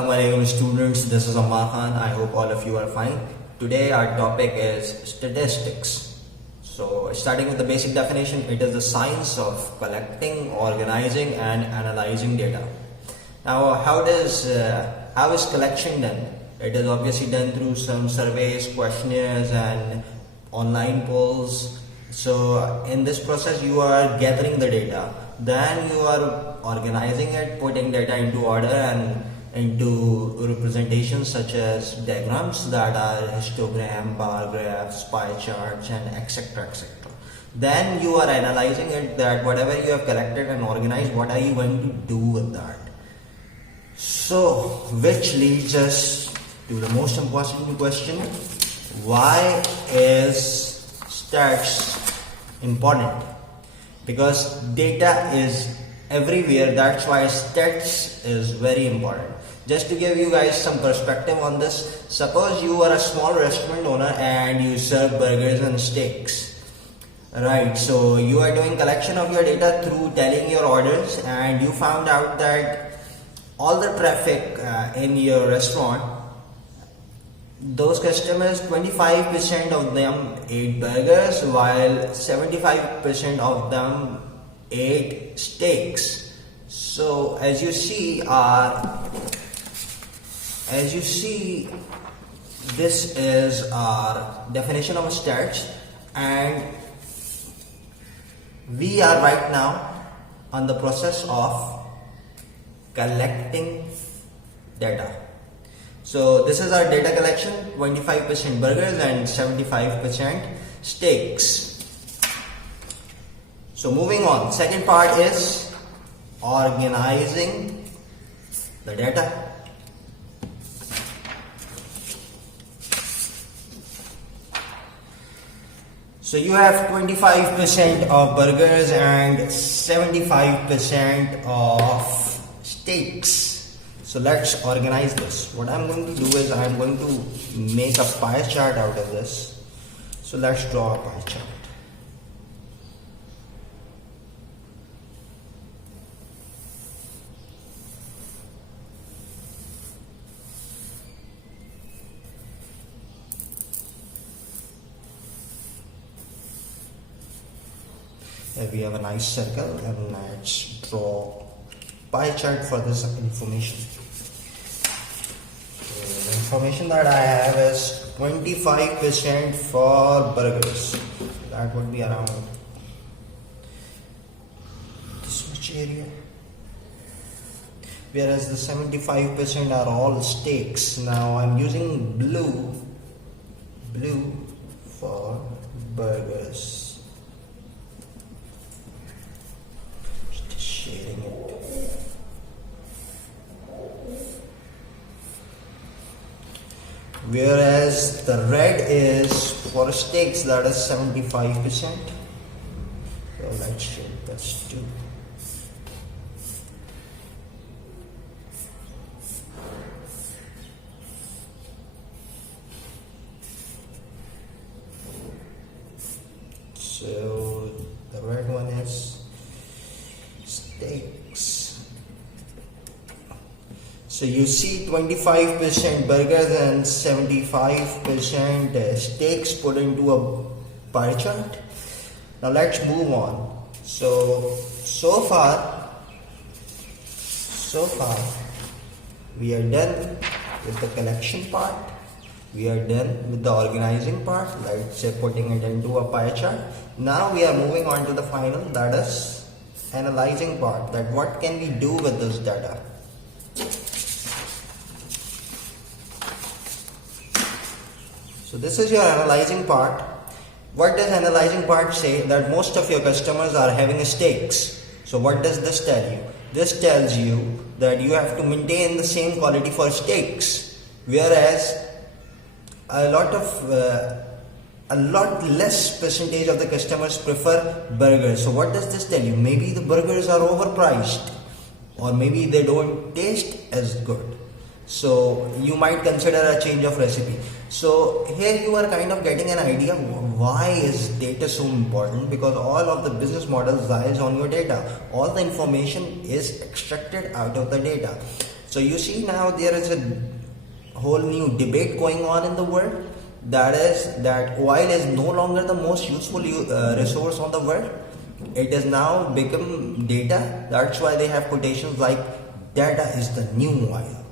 Assalamualaikum students, this is Ammar Khan. I hope all of you are fine. Today our topic is statistics. So starting with the basic definition, it is the science of collecting, organizing and analyzing data. Now how is collection done? It is obviously done through some surveys, questionnaires and online polls. So in this process you are gathering the data, then you are organizing it, putting data into order and into representations such as diagrams that are histogram, bar graphs, pie charts and etc. Then you are analyzing it, that whatever you have collected and organized, what are you going to do with that? So which leads us to the most important question: why is stats important? Because data is everywhere, that's why stats is very important. Just to give you guys some perspective on this, suppose you are a small restaurant owner and you serve burgers and steaks, right? So you are doing collection of your data through telling your orders, and you found out that all the traffic in your restaurant, those customers, 25% of them ate burgers while 75% of them ate steaks. So as you see, this is our definition of stats, and we are right now on the process of collecting data. So this is our data collection: 25% burgers and 75% steaks. So moving on, second part is organizing the data. So you have 25% of burgers and 75% of steaks. So let's organize this. What I'm going to do is I'm going to make a pie chart out of this. So let's draw a pie chart. We have a nice circle, and let's draw pie chart for this information. The information that I have is 25% for burgers. That would be around this much area. Whereas the 75% are all steaks. Now I'm using blue for burgers. Shading it. Whereas the red is for steaks, that is 75%. So let's shade this too. So the red one is steaks. So you see 25% burgers and 75% steaks put into a pie chart. Now let's move on. So far we are done with the collection part. We are done with the organizing part, let's say putting it into a pie chart. Now we are moving on to the final, that is analyzing part, that what can we do with this data. So this is your analyzing part. What does analyzing part say? That most of your customers are having steaks. So what does this tell you? This tells you that you have to maintain the same quality for steaks, whereas a lot less percentage of the customers prefer burgers. So what does this tell you? Maybe the burgers are overpriced, or maybe they don't taste as good. So you might consider a change of recipe. So here you are kind of getting an idea why is data so important, because all of the business models lies on your data. All the information is extracted out of the data. So you see now there is a whole new debate going on in the world, that is that oil is no longer the most useful resource on the world. It has now become data. That's why they have quotations like data is the new oil.